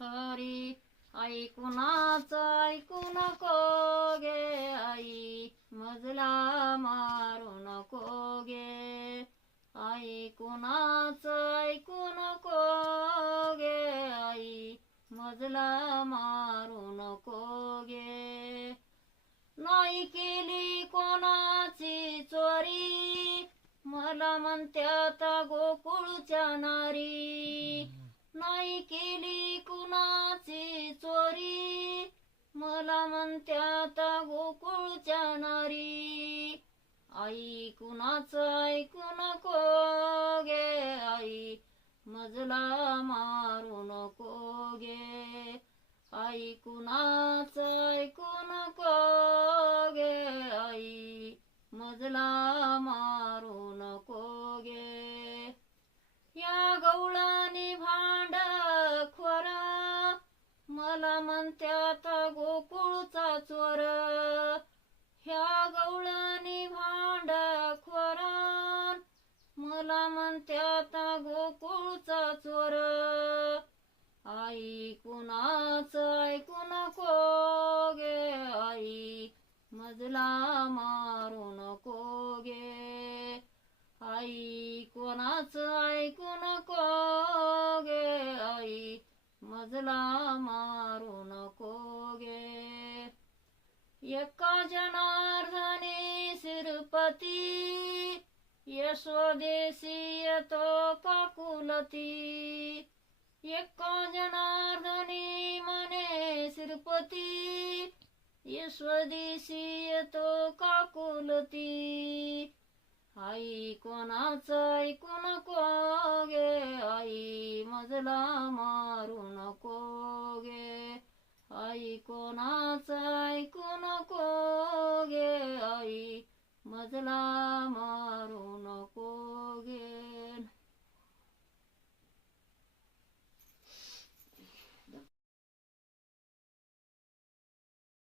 हरी आई कुणाचं ऐकू नको गे आई मजला मारू नको गे आई कुणाचं ऐकू नको गे आई मजला मारू नको गे नाही केली कोणाची चोरी मला म्हणत्यात गोकुळच्या नारी नाही केली कुणाची चोरी मला म्हणत्यात गोकुळच्या नारी आई कुणाचं ऐकू नको गे आई मजला मारू नको गे आई कुणाचं ऐकू नको गे आई मजला मारू नको गे या गवळणी भांड खोर मला म्हणत्यात गोकुळचा चोर ह्या गवळणी भांड खोर मला म्हणत्यात गोकुळचा चोर आई कुणाचं ऐकू नको गे आई मजला मारू नको गे आई कोणाचं ऐकू नको गे आई मजला मारू नको गे एका जनार्दनी शिरपती यशोदेशी येतो काकुलती एका जनार्दनी मने शिरपती यशोदेशी येतो काकुलती आई कोणाचं ऐकू नको गे आई मजला मारू नको गे आई कोणाचं ऐकू नको गे आई मजला मारू